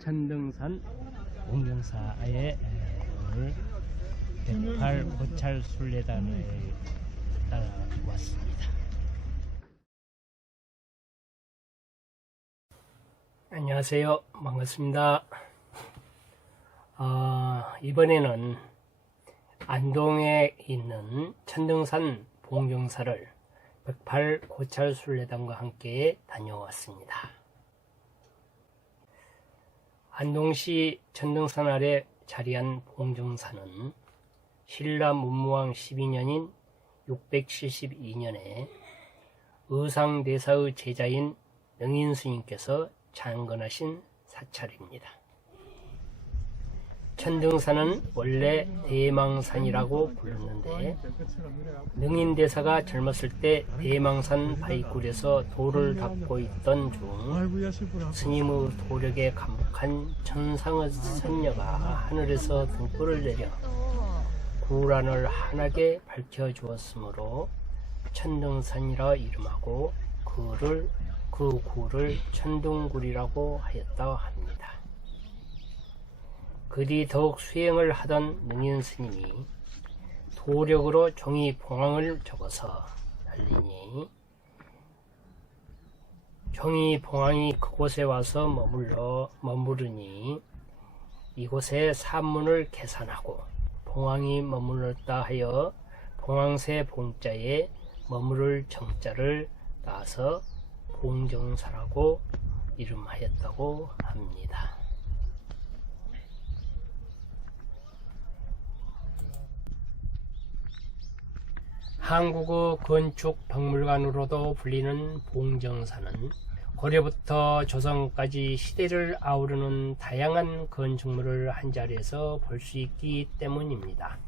천등산 봉경사에 오늘 108 고찰 순례단을 따라왔습니다. 안녕하세요. 반갑습니다. 이번에는 안동에 있는 천등산 봉경사를 108 고찰 순례단과 함께 다녀왔습니다. 안동시 천등산 아래 자리한 봉경사는 신라 문무왕 12년인 672년에 의상대사의 제자인 능인스님께서 창건하신 사찰입니다. 천등산은 원래 대망산이라고 불렀는데 능인대사가 젊었을 때 대망산 바위굴에서 돌을 닦고 있던 중 스님의 도력에 감복한 천상의 선녀가 하늘에서 등불을 내려 굴안을 환하게 밝혀주었으므로 천등산이라 이름하고 그 굴을 천둥굴이라고 하였다 합니다. 그리 더욱 수행을 하던 능인스님이 도력으로 종이 봉황을 적어서 달리니 종이 봉황이 그곳에 와서 머무르니 이곳에 산문을 계산하고 봉황이 머물렀다 하여 봉황새 봉자에 머무를 정자를 따서 봉경사라고 이름하였다고 합니다. 한국의 건축박물관으로도 불리는 봉경사는 고려부터 조선까지 시대를 아우르는 다양한 건축물을 한자리에서 볼 수 있기 때문입니다.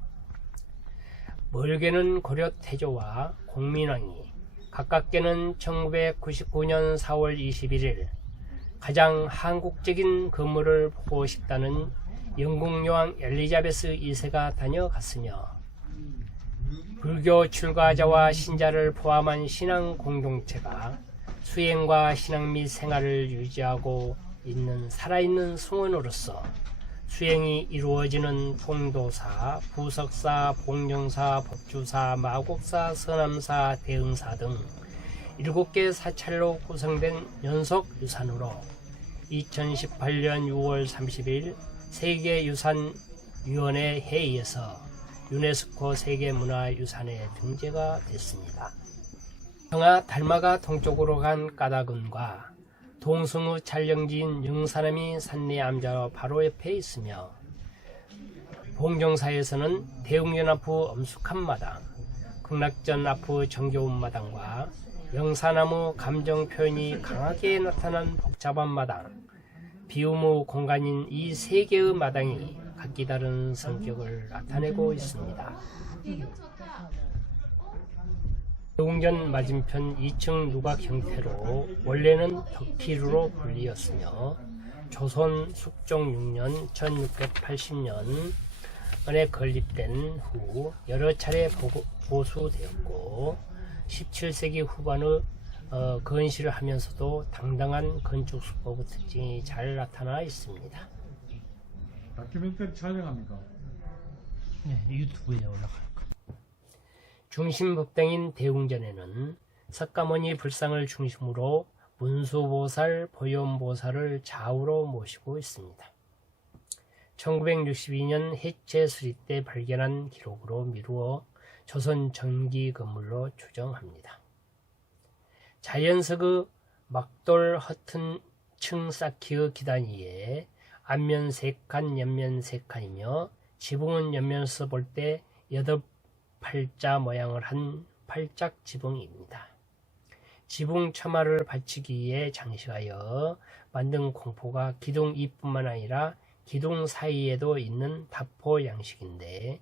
멀게는 고려 태조와 공민왕이, 가깝게는 1999년 4월 21일 가장 한국적인 건물을 보고 싶다는 영국 여왕 엘리자베스 2세가 다녀갔으며 불교 출가자와 신자를 포함한 신앙 공동체가 수행과 신앙 및 생활을 유지하고 있는 살아있는 승원으로서 수행이 이루어지는 통도사, 부석사, 봉경사, 법주사, 마곡사, 서남사, 대흥사 등 7개 사찰로 구성된 연속유산으로 2018년 6월 30일 세계유산위원회 회의에서 유네스코 세계문화유산에 등재가 됐습니다. 평화 달마가 동쪽으로 간 까닭은과 동승우 촬영지인 영사남이 산내 암자 바로 옆에 있으며 봉경사에서는 대웅전 앞의 엄숙한 마당, 극락전 앞의 정겨운 마당과 영사나무 감정 표현이 강하게 나타난 복잡한 마당, 비움의 공간인 이 세 개의 마당이 각기 다른 성격을 나타내고 있습니다. 대웅전 맞은편 2층 누각 형태로 원래는 덕피루로 불리었으며 조선 숙종 6년 1680년에 건립된 후 여러 차례 보수되었고 17세기 후반의 건실을 하면서도 당당한 건축 수법의 특징이 잘 나타나 있습니다. 다큐멘터리 촬영합니까? 네, 유튜브에 올라갈 거예요. 중심 법당인 대웅전에는 석가모니 불상을 중심으로 문수보살, 보현보살을 좌우로 모시고 있습니다. 1962년 해체 수리 때 발견한 기록으로 미루어 조선 전기 건물로 추정합니다. 자연석의 막돌 허튼 층 쌓기의 기단 위에 앞면 3칸, 옆면 3칸이며 지붕은 옆면에서 볼 때 8팔자 모양을 한 팔짝 지붕입니다. 지붕 처마를 받치기 위해 장식하여 만든 공포가 기둥 위뿐만 아니라 기둥 사이에도 있는 다포 양식인데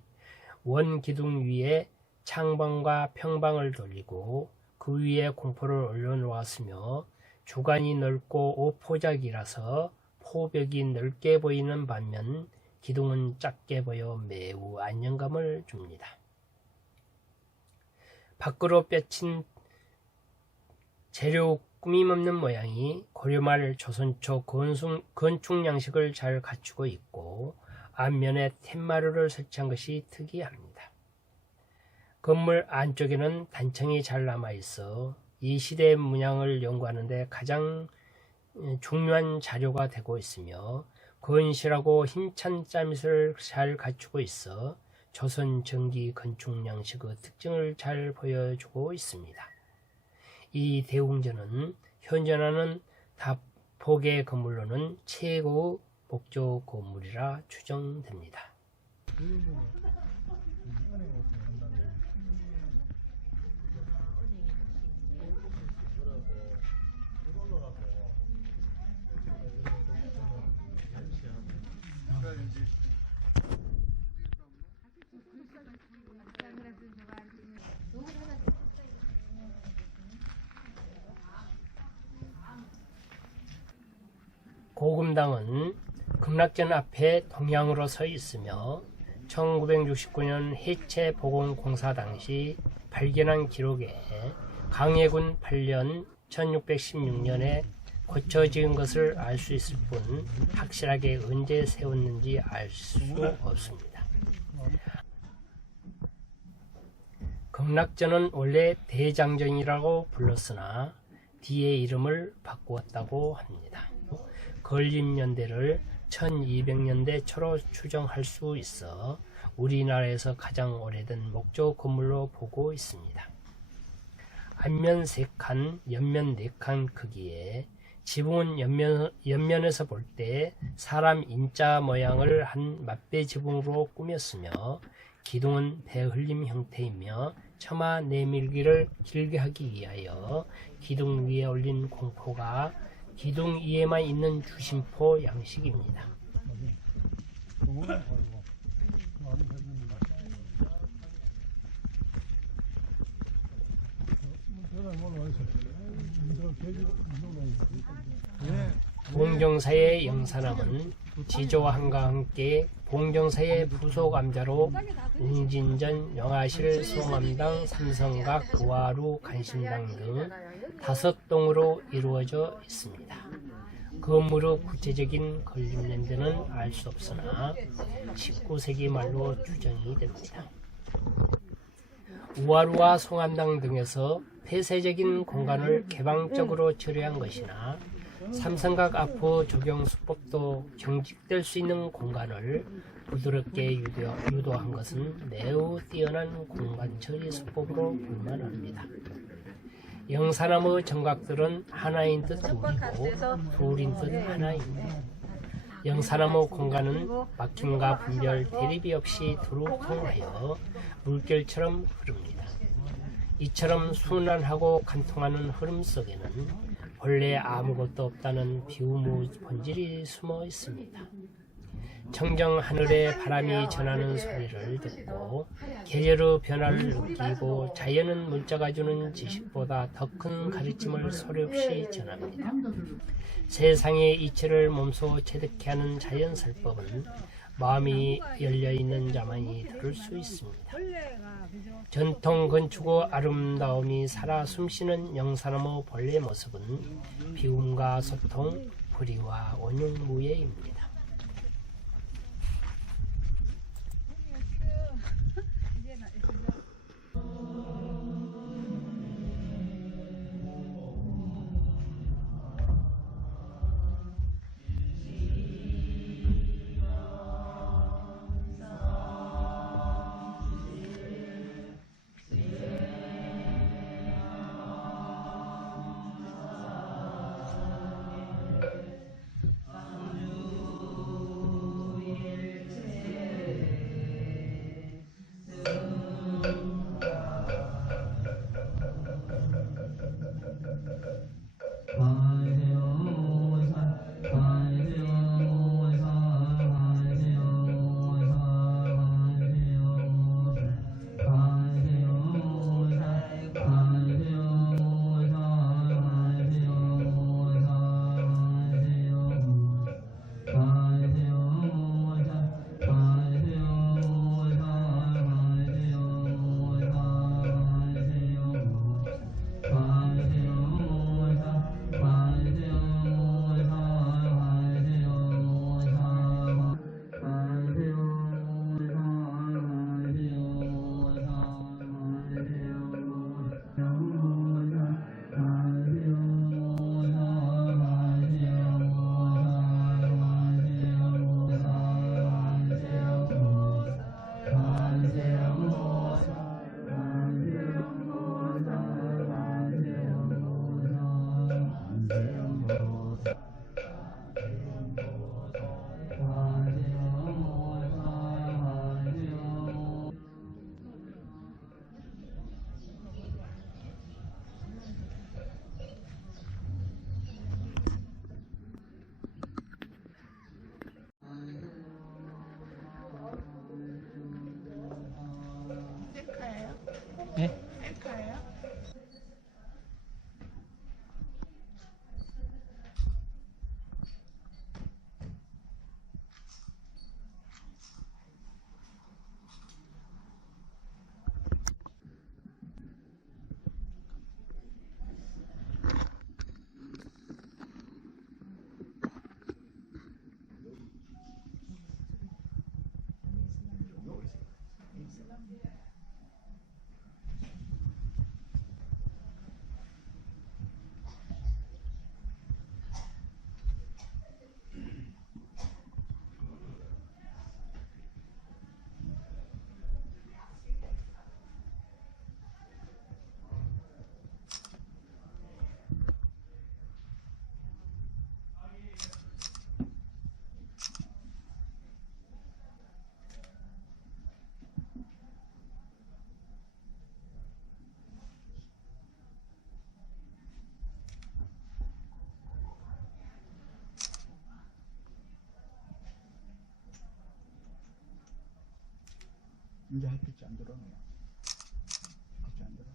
원 기둥 위에 창방과 평방을 돌리고 그 위에 공포를 올려놓았으며 주간이 넓고 오포작이라서 포벽이 넓게 보이는 반면 기둥은 작게 보여 매우 안정감을 줍니다. 밖으로 뼈친 재료 꾸밈없는 모양이 고려말 조선 초 건축 양식을 잘 갖추고 있고 앞면에 텐마루를 설치한 것이 특이합니다. 건물 안쪽에는 단청이 잘 남아있어 이 시대의 문양을 연구하는 데 가장 중요한 자료가 되고 있으며 건실하고 힘찬 짜릿을 잘 갖추고 있어 조선 전기 건축 양식의 특징을 잘 보여주고 있습니다. 이 대웅전은 현존하는 다폭의 건물로는 최고의 목조 건물이라 추정됩니다. 고금당은 극락전 앞에 동양으로 서 있으며 1969년 해체 보건공사 당시 발견한 기록에 강해군 8년 1616년에 고쳐 지은 것을 알 수 있을 뿐 확실하게 언제 세웠는지 알 수 없습니다. 극락전은 원래 대장전이라고 불렀으나 뒤에 이름을 바꾸었다고 합니다. 건립연대를 1200년대 초로 추정할 수 있어 우리나라에서 가장 오래된 목조 건물로 보고 있습니다. 앞면 3칸, 옆면 4칸 크기에 지붕은 옆면에서 볼 때 사람 인자 모양을 한 맞배 지붕으로 꾸몄으며 기둥은 배흘림 형태이며 처마 내밀기를 길게 하기 위하여 기둥 위에 올린 공포가 기둥 위에만 있는 주심포 양식입니다. 봉정사의 영산함은 지조한과 함께 봉정사의 부속암자로 웅진전, 영아실, 송암당, 삼성각, 구화루, 간신당 등 5동으로 이루어져 있습니다. 건물의 구체적인 건립연대는 알 수 없으나 19세기 말로 추정이 됩니다. 우화루와 송암당 등에서 폐쇄적인 공간을 개방적으로 처리한 것이나 삼성각 앞의 조경 수법도 경직될 수 있는 공간을 부드럽게 유도한 것은 매우 뛰어난 공간 처리 수법으로 볼만합니다. 영산함의 정각들은 하나인 듯 둘이고 둘인 듯 하나입니다. 영산함의 공간은 막힘과 분별, 대립이 없이 두루 통하여 물결처럼 흐릅니다. 이처럼 순환하고 간통하는 흐름 속에는 본래 아무것도 없다는 비움의 본질이 숨어 있습니다. 청정 하늘에 바람이 전하는 소리를 듣고 계절의 변화를 느끼고 자연은 문자가 주는 지식보다 더 큰 가르침을 소리없이 전합니다. 세상의 이치를 몸소 체득케 하는 자연설법은 마음이 열려있는 자만이 들을 수 있습니다. 전통 건축의 아름다움이 살아 숨쉬는 영산함의 본래 모습은 비움과 소통, 불의와 온용무예입니다. 이제 햇빛이 안 들어. 햇빛이 안 들어.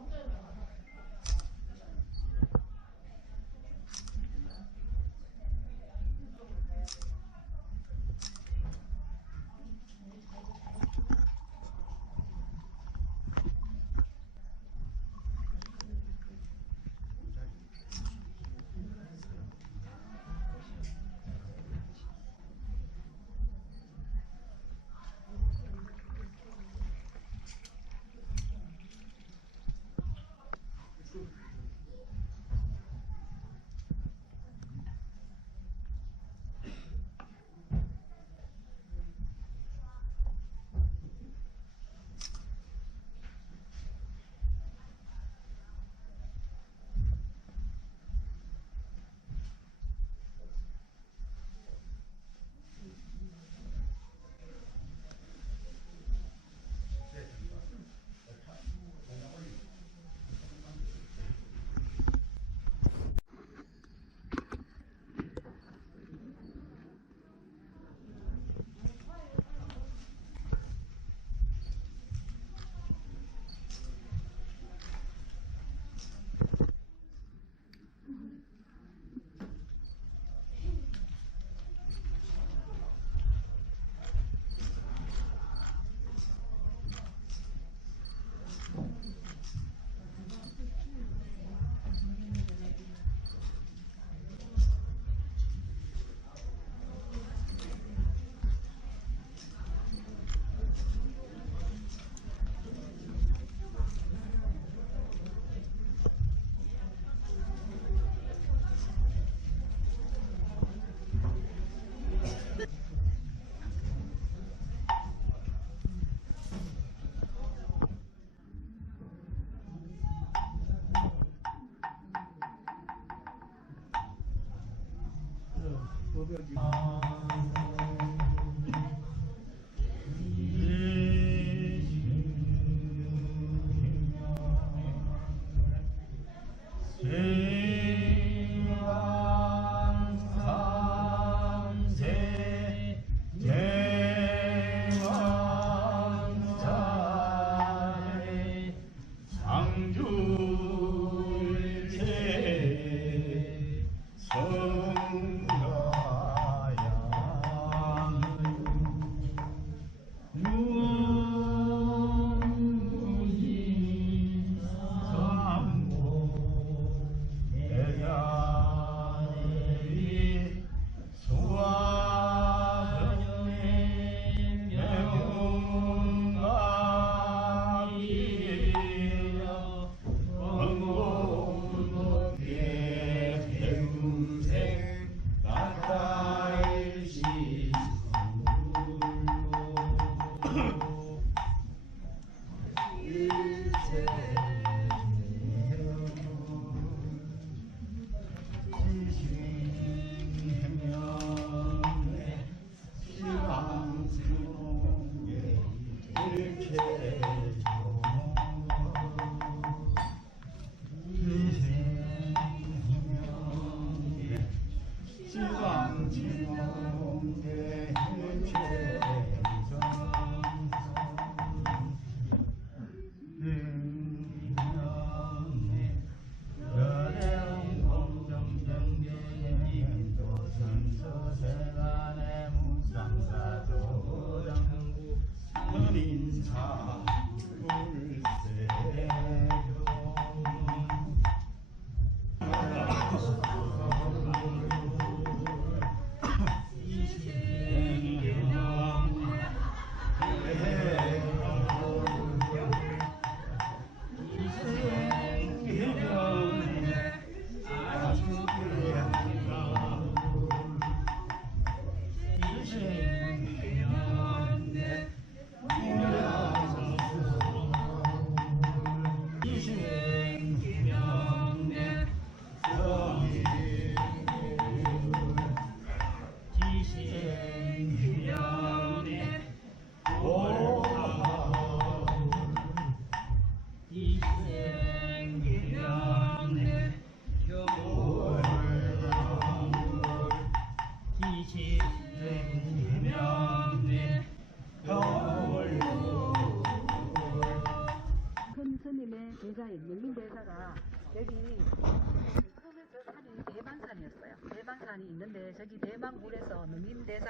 성가야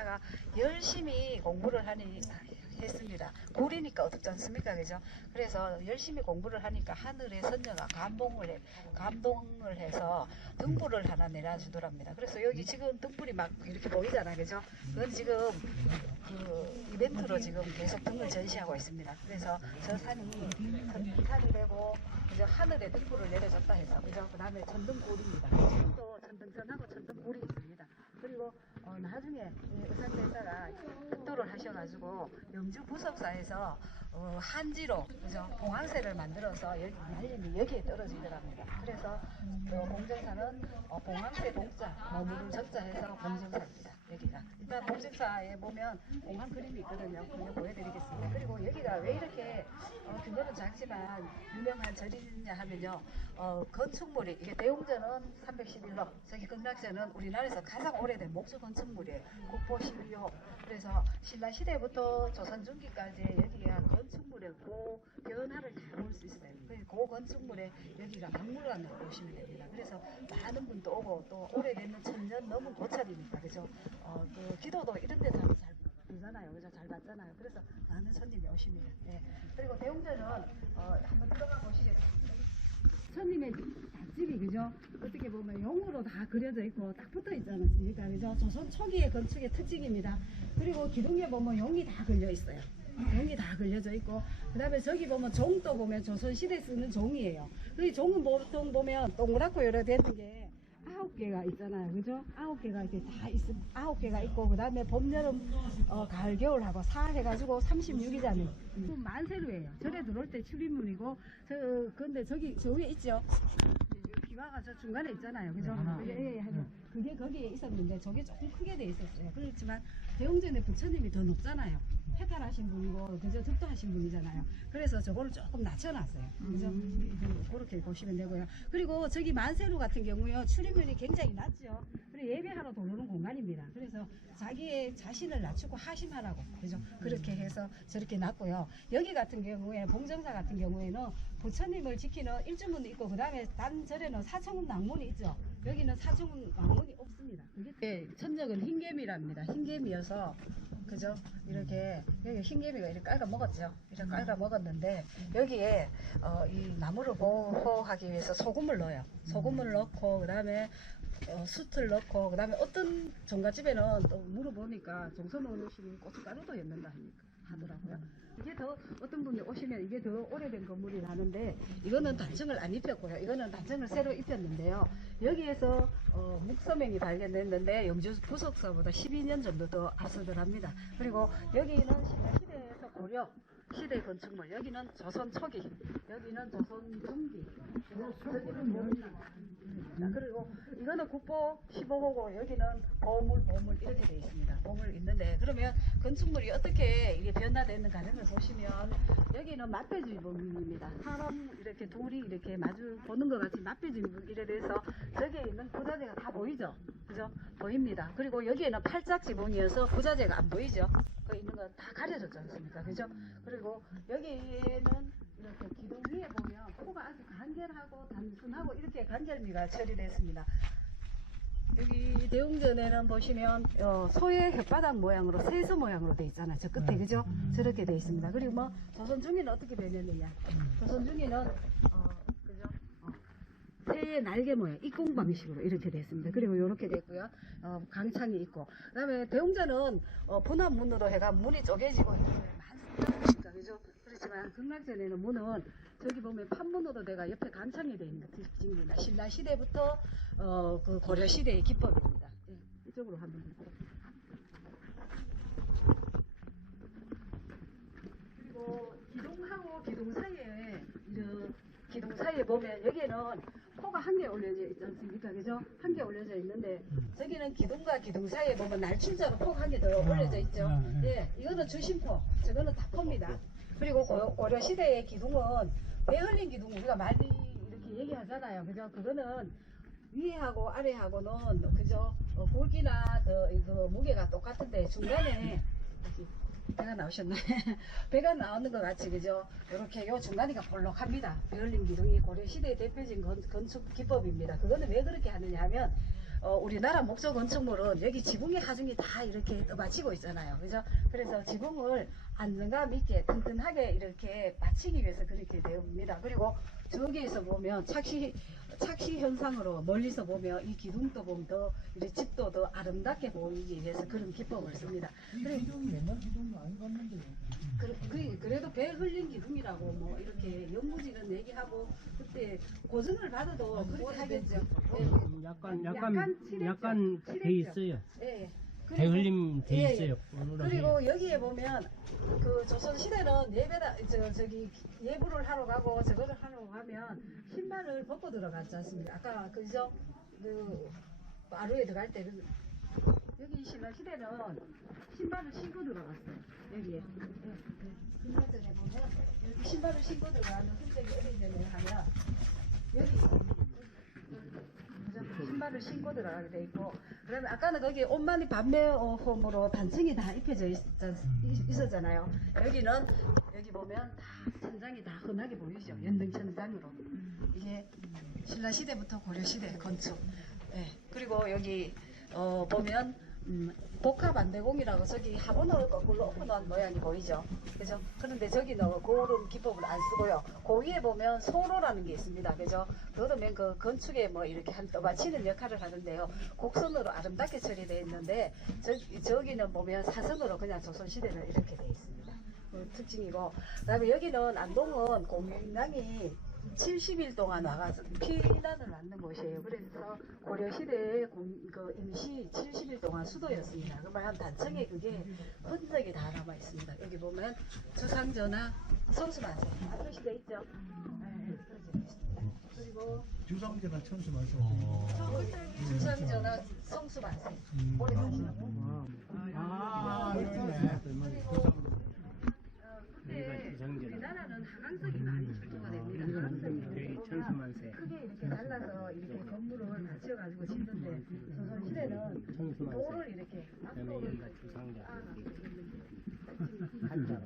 선생님께다가 열심히 공부를 했습니다. 고리니까 어둡지 않습니까? 그죠? 그래서 열심히 공부를 하니까 하늘의 선녀가 감동을 해서 등불을 하나 내려주더랍니다. 그래서 여기 지금 등불이 막 이렇게 보이잖아. 그죠? 그건 지금 그 이벤트로 지금 계속 등을 전시하고 있습니다. 그래서 저 산이 되고 그죠? 하늘에 등불을 내려줬다 해서 그죠? 그 다음에 천등골입니다. 지금도 천등선하고 천등골이 있습니다. 그리고 나중에 의상대사가 흑도를 하셔가지고 영주 부석사에서 한지로 그죠? 봉황새를 만들어서 날림이 여기에 떨어지더랍니다. 그래서 봉정사는 봉황새 봉자, 머무른 적자 해서 봉정사입니다. 여기가 일단 봉정사에 보면 봉황 그림이 있거든요. 그거 보여드리겠습니다. 그리고 여기가 왜 이렇게 규모는 작지만 유명한 절이냐 하면요, 건축물이 이게 대웅전은 311호, 저기 극락전은 우리나라에서 가장 오래된 목조 건축물이에요. 국보 12호. 그래서 신라 시대부터 조선 중기까지 여기가 건축물의 고 변화를 다 볼 수 있어요. 그래서 그 건축물에 여기가 박물관으로 보시면 됩니다. 그래서 많은 분도 오고 또 오래되는 천년 넘은 고찰이니까 그죠. 그 기도도 이런 데서 잘 보잖아요. 그죠? 잘 봤잖아요. 그래서 많은 손님이 오십니다. 네. 그리고 대웅전은 한번 들어가 보시겠습니다. 손님의 닭집이 그죠? 어떻게 보면 용으로 다 그려져 있고 딱 붙어 있지 않습니까? 그죠? 조선 초기의 건축의 특징입니다. 그리고 기둥에 보면 용이 다 걸려 있어요. 용이 다 걸려져 있고, 그 다음에 저기 보면 종도 보면 조선시대 쓰는 종이에요. 그 종은 보통 보면 동그랗고 여러 되는 게 9개가 있잖아요. 그죠? 9개가 이렇게 다 있습니다. 9개가 있고, 그 다음에 봄, 여름, 가을, 겨울하고 4 해가지고 36이잖아요. 그 만세루예요. 절에 들어올 때 출입문이고, 근데 저기, 저 위에 있죠? 기와가 저 중간에 있잖아요. 그죠? 그게 거기에 있었는데, 저게 조금 크게 돼 있었어요. 그렇지만, 대웅전에 부처님이 더 높잖아요. 해탈하신 분이고, 그저 득도하신 분이잖아요. 그래서 저거를 조금 낮춰놨어요. 그죠? 그렇게 보시면 되고요. 그리고 저기 만세루 같은 경우요, 출입문이 굉장히 낮죠. 그리고 예배하러 들어오는 공간입니다. 그래서 자기의 자신을 낮추고 하심하라고, 그죠? 그렇게 해서 저렇게 놨고요. 여기 같은 경우에, 봉정사 같은 경우에는 부처님을 지키는 일주문이 있고, 그 다음에 단 절에는 사청운 낭문이 있죠. 여기는 사청운 낭문이 없습니다. 그게 천적은 흰개미랍니다. 흰개미여서, 그죠? 이렇게 여기 흰개미가 이렇게 깔아 먹었죠. 이렇게 깔아 먹었는데 여기에 이 나무를 보호하기 위해서 소금을 넣어요. 소금을 넣고 그다음에 숯을 넣고 그다음에 어떤 종갓집에는 또 물어보니까 정선호 어르신이 고춧가루도 넣는다 하더라고요. 이게 더 어떤 분이 오시면 이게 더 오래된 건물이라는데 이거는 단청을 안 입혔고요. 이거는 단청을 새로 입혔는데요. 여기에서 묵서명이 발견됐는데 영주 부석사보다 12년 정도 더 앞서더랍니다. 그리고 여기는 신라 시대에서 고려 시대 건축물, 여기는 조선 초기, 여기는 조선 중기, 여기는 모른다. 그리고 이거는 국보 15호고 여기는 보물 이렇게 되어 있습니다. 보물 있는데 그러면 건축물이 어떻게 이게 변화되는 과정을 보시면 여기는 맞배주의문입니다. 사람 이렇게 둘이 이렇게 마주 보는 것 같이 맞배주의문 이래 돼서 저기에 있는 부자재가 다 보이죠? 그죠? 보입니다. 그리고 여기에는 팔짝 지붕이어서 부자재가 안 보이죠? 그 있는 건 다 가려졌지 않습니까? 그죠? 그리고 여기에는 이렇게 기둥 위에 보면 코가 아주 간결하고 단순하고 이렇게 간결미가 처리됐습니다. 여기 대웅전에는 보시면 소의 혓바닥 모양으로 세서 모양으로 되어 있잖아요. 저 끝에 그죠? 저렇게 되어 있습니다. 그리고 뭐 조선 중기는 어떻게 변했느냐? 조선 중기는 그죠? 새의 날개 모양, 입궁 방식으로 이렇게 됐습니다. 그리고 이렇게 됐고요. 강창이 있고, 그다음에 대웅전은 분합문으로 해가 문이 쪼개지고 있는데 많습니다. 그죠? 그렇지만 극락전에는 문은 저기 보면 판문으로 돼가 옆에 간창이 되어 있는 특징입니다. 신라 시대부터 그 고려 시대의 기법입니다. 네, 이쪽으로 한번 볼게요. 그리고 기둥하고 기둥 사이에 기둥 사이에 보면 여기에는 포가 한 개 올려져 있지 않습니까? 그죠? 한 개 올려져 있는데 저기는 기둥과 기둥 사이에 보면 날출자로 포가 한 개 더 올려져 있죠. 예, 이거는 주심포, 저거는 다포입니다. 그리고 고려 시대의 기둥은 배흘린 기둥 우리가 많이 이렇게 얘기하잖아요. 그죠? 그거는 위에하고 아래하고는 그죠? 굵기나 그 무게가 똑같은데 중간에 배가 나오셨네. 배가 나오는 것 같이 그죠? 이렇게 요 중간이가 볼록합니다. 배울림 기둥이 고려 시대의 대표적인 건축 기법입니다. 그거는 왜 그렇게 하느냐 하면 우리나라 목조 건축물은 여기 지붕의 하중이 다 이렇게 맞추고 있잖아요. 그죠? 그래서 지붕을 안정감 있게 튼튼하게 이렇게 맞추기 위해서 그렇게 되옵니다. 그리고 저기에서 보면 착시 현상으로 멀리서 보면 이 기둥도 보면 더 이렇게 집도 더 아름답게 보이기 위해서 그런 기법을 씁니다. 기둥이 옛날 기둥이 아닌 것 같는데요. 그래도 배 흘린 기둥이라고 뭐 이렇게 연구진은 얘기하고 그때 고증을 받아도 그렇게 하겠죠. 약간 돼 있어요. 예. 배 흘림 돼 예, 예. 있어요. 그리고 여기에 보면 그 조선 시대는 저기 예불을 하러 가고 저거를 하러 가면 신발을 벗고 들어갔지 않습니까? 아까 그죠? 그 마루에 들어갈 때 여기 신라 시대는 신발을 신고 들어갔어요. 여기에. 신발전에 보면 이렇게 신발을 신고 들어가는 흔적이 어디 있냐면 하면 여기 그죠? 신발을 신고 들어가게 돼 있고 그러면 아까는 거기 옷만이 반매홈으로 단층이 다 입혀져 있었잖아요. 여기는 여기 보면 다 천장이 다 흔하게 보이죠. 연등 천장으로 이게 신라 시대부터 고려 시대 건축. 네. 그리고 여기 보면 복합 안대공이라고 저기 화분을 거꾸로 엎어놓은 모양이 보이죠. 그죠? 그런데 저기는 그런 기법을 안 쓰고요. 그 위에 보면 소로라는 게 있습니다. 그죠? 그러면 그 건축에 뭐 이렇게 한 떠받치는 역할을 하는데요. 곡선으로 아름답게 처리되어 있는데 저기는 보면 사선으로 그냥 조선시대는 이렇게 되어 있습니다. 그 특징이고 그다음에 여기는 안동은 공인당이 70일 동안 와가지고 피난을 맞는 곳이에요. 그래서 고려시대에 그 임시 70일 동안 수도였습니다. 그 말 단청에 그게 흔적이 다 남아 있습니다. 여기 보면 주상전하 성수만세 표시돼 있죠. 네, 그리고 주상전화 천수만세. 주상전하 성수만세 오래 사시라고. 그때 우리나라는 하강석이 많이 출토가 됩니다. 하강석이 천수만세. 크게 이렇게 갈라서 이렇게 건물을 받쳐가지고 짓는데 조선 시대는 천수만세. 돌을 이렇게 앞돌을 주상자. 한자.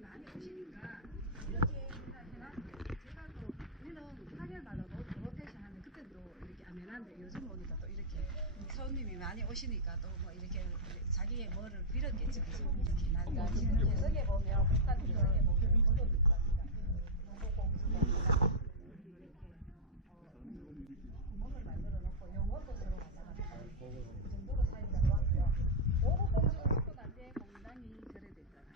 많이 오시니까 이렇게 해놨어요. 제가 또 우리는 8개월마다 로테이션 하는데 그때도 이렇게 안 해놨는데 요즘 오니까 또 이렇게 손님이 많이 오시니까 또 뭐 이렇게 자기의 뭐를 빌었겠죠. 그죠? 이렇게 난다. 지금 개성에 보면 북한 개성에 보면 구도도 있답니다. 공주공주입니다. 구멍을 만들어 놓고 영어도 서로 가져갑니다. 그 정도로 사이가 좋았고요. 오곡공주가 죽고 난 뒤에 공당이 절에됐잖아.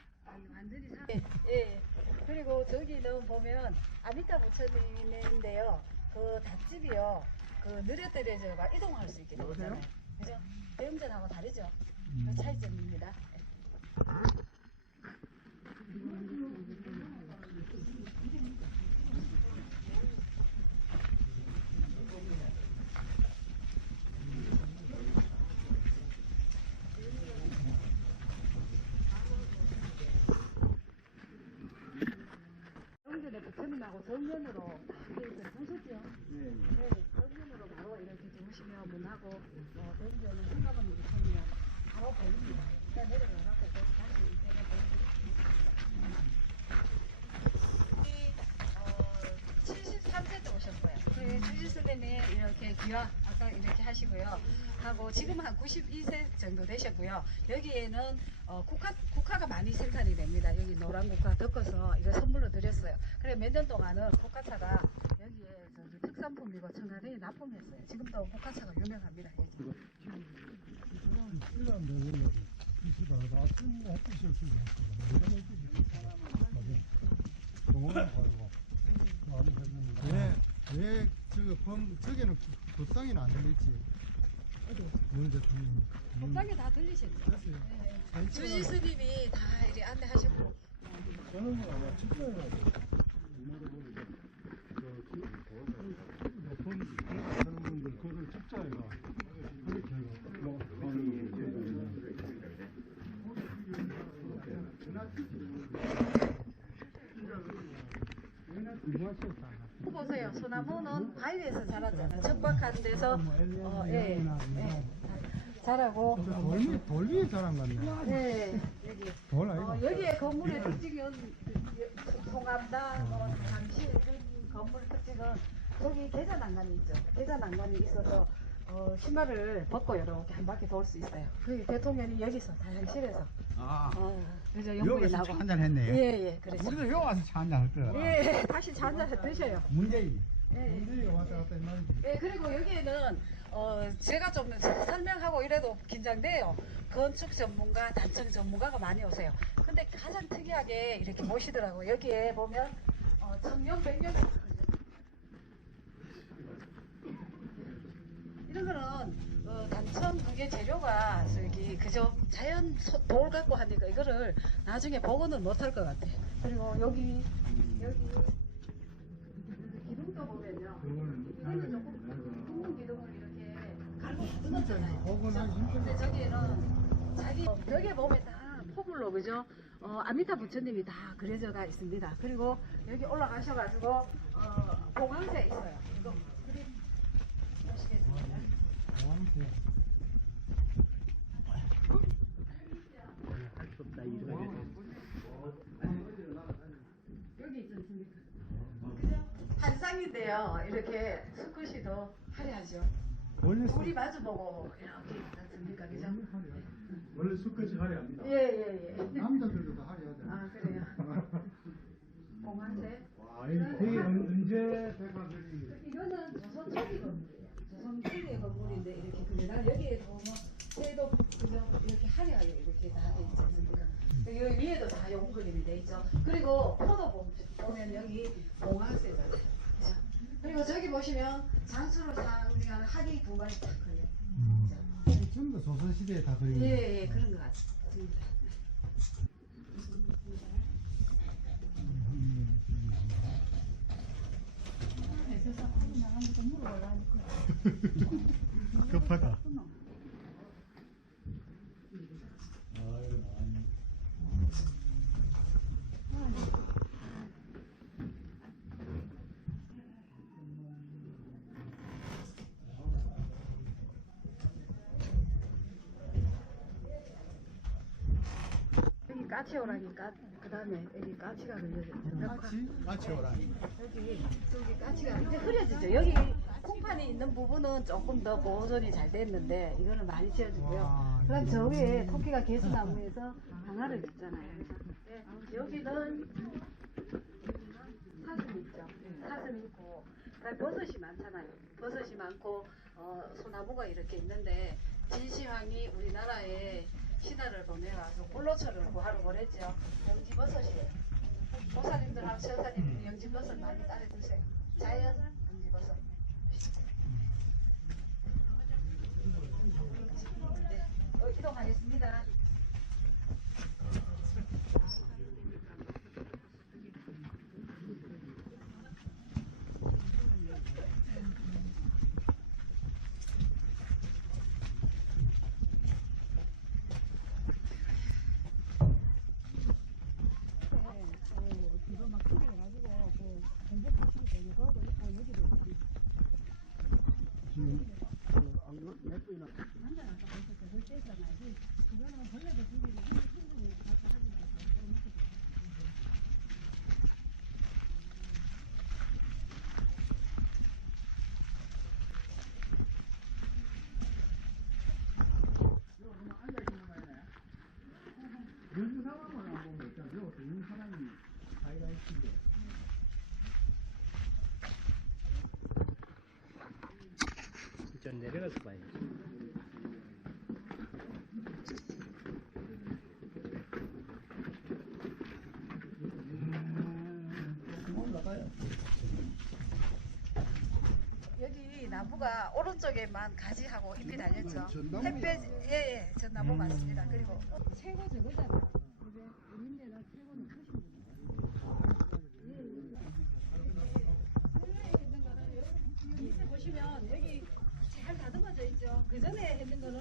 완전히 사. 예. 그리고 저기는 보면 아미타 부처님인데요. 그 닷집이요. 그 느려때려서 막 이동할 수 있게 되잖아요. 그죠? 대웅전하고 다르죠? 그 차이점입니다. 대웅전에 부처님하고 정면으로 딱 이렇게 보셨죠? 네. 정면으로 바로 이렇게 들어오시면 문하고 대웅전은 한가번 부처님이 바로 보입니다. 일단 내려가갖고 다시 내가 보여드리겠습니다. 73세 때 오셨고요. 그 주지스님이 이렇게 귀화 아까 이렇게 하시고요. 하고 지금 한 92세 정도 되셨고요. 여기에는 국화가 많이 생산이 됩니다. 여기 노란 국화 덮어서 이거 선물로 드렸어요. 그래 몇 년 동안은 국화차가 여기에 저기 특산품이고 청가대에 납품했어요. 지금도 국화차가 유명합니다. 여기. 신라인데 원래 이수다 아침 햇빛을 쓰고 내가 햇빛이 동원을 가지고 많이 했는데 왜 저기는 그 땅에는 안 들렸지? 문 대통령 법당에 다 들리셨죠? 됐어요. 네. 주지스님이 다 이리 안내하셨고. 저는 아마 집사해가지고 엄마도 보니까 하는 분들 그걸 집사해가 그렇게 해가 뭐 보세요. 소나무는 바위에서 자랐잖아요. 척박한 데서 잘하고. 돌 위에 자란 것 같네. 네, 여기. 돌 아이가? 여기에 건물의 특징은 송암당, 잠실 이런 건물 특징은 여기 계단 난간이 있죠. 계단 난간이 있어서 신발을 벗고 이렇게 한 바퀴 돌 수 있어요. 그 대통령이 여기서 다현실에서 그래서 영국에 여기서 나고. 차 한잔 했네. 예, 그래서. 우리도 여기 와서 차 한잔 할 거야. 예, 다시 차 한잔 드셔요. 문재인. 예. 문재인이 왔다 갔다 했는데. 예, 그리고 여기에는 제가 좀 설명하고 이래도 긴장돼요. 건축 전문가, 단청 전문가가 많이 오세요. 근데 가장 특이하게 이렇게 모시더라고요. 여기에 보면 청룡, 백룡 이런 거는 단청 그게 재료가 저기 그저 자연 돌 갖고 하니까 이거를 나중에 복원을 못할 것 같아요. 그리고 여기 기둥도 보면요. 이거는 조금 둥근 기둥을 이렇게 갈고 끊었잖아요. 복원하기 힘들어. 근데 저기는 자기 벽에 보면 다 포물로 그죠? 아미타 부처님이 다 그려져가 있습니다. 그리고 여기 올라가셔가지고 공항새 있어요. 이거 그림 보시겠습니다. 할 수 없다 이런. 여기 있지 않습니까? 그죠? 한상인데요. 이렇게 수컷이 더 화려하죠. 원래 우리 마주보고 이렇게 있지 않습니까? 그죠? 원래 수컷이 화려합니다. 예. 남자들도 다 하려야 아, 그래요. 공항새. 와, 이거 되게 언제 백화점이 이거는 조선 초기 건물이에요. 조선 초기의 건물인데 이렇게 그려나 여기에 보면 새도 그죠? 이렇게 화려하게 이렇게 다 돼 있지 않습니까? 여기 위에도 다 용 그림이 돼 있죠. 그리고 포도 보면 여기 공항새잖아요. 그죠? 그리고 저기 보시면 장수로 상징하는 하객 두 마리 딱 걸려요. 전부 조선시대에 다 그린 거. 예, 그런 것 같습니다. 급하다. 여기 까치오라니 그 다음에 여기 까치가 걸려져. 같이 오라니. 여기 까치가 이제 흐려지죠. 여기 콩판이 있는 부분은 조금 더 보존이 잘 됐는데 이거는 많이 지어지고요. 와, 그럼 저 위에 토끼가 개수나무에서 방아를 줬잖아요. 네, 여기는 사슴 있죠. 사슴 있고 그다음에 버섯이 많잖아요. 버섯이 많고 소나무가 이렇게 있는데 진시황이 우리나라에 신하를 보내와서 꿀로초를 구하러 보냈죠. 영지버섯이에요. 보살님들하고 천사님 영지버섯 많이 따라 드세요. 자연 영지버섯. 네, 이동하겠습니다. 연주 사람을 안 보면 있잖아. 연주 사람이 자기가 있는데. 좀 내려가서 봐야지. 여기 나무가 오른쪽에만 가지하고 잎이 달렸죠. 전나무야. 햇볕, 예, 전나무 맞습니다. 그리고 최고 저거잖아. 그래, 우린데나 최고는 크신 여기 밑에 보시면 여기 잘 다듬어져 있죠. 그 전에 했는 거는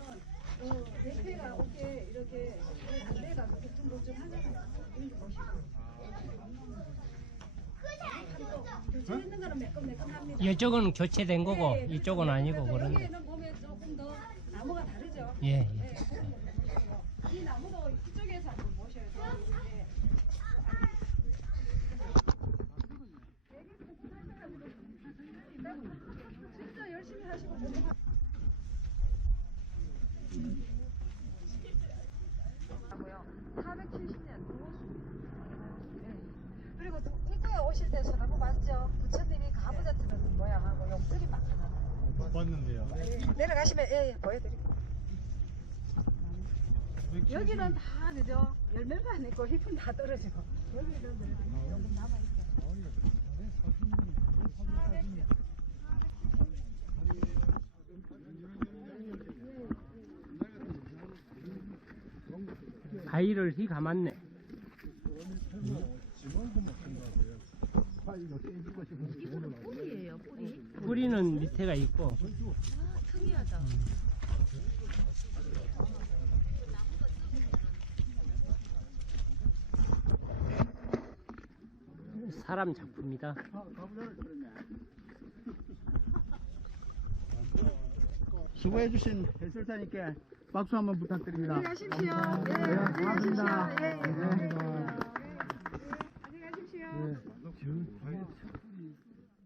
냄새가 어깨 이렇게 담배가 북퉁북퉁하잖아요. 이렇게 보시고. 교체했는 거는 매끈매끈합니다. 이쪽은 교체된 거고 네, 이쪽은 아니고 그래서 그런 거. 여기에는 보면 조금 더 나무가 다르죠. 예, 예. 이 나무도 이쪽에서 한번 모셔야 돼요. 예. 진짜 열심히 하시고 하고요. 470년 그리고 입구에 오실 때 소나무 봤죠? 부처님이 가부좌 뜨는 모양하고 용들이 막 하나. 봤는데요. 내려가시면 예, 보여드릴게요. 여기는 다 그죠? 열매만 있고 잎은 다 떨어지고 여기는 그래도 조금 남아있죠. 가위를 휘 감았네. 뿌리예요, 뿌리. 뿌리는 밑에가 있고 특이하다. 사람 작품이다. 수고해주신 해설사님께 박수 한번 부탁드립니다. 안녕히 가십시오. 예, 네, 고맙습니다. 예, 예. 네. 안녕히 가십시오. 저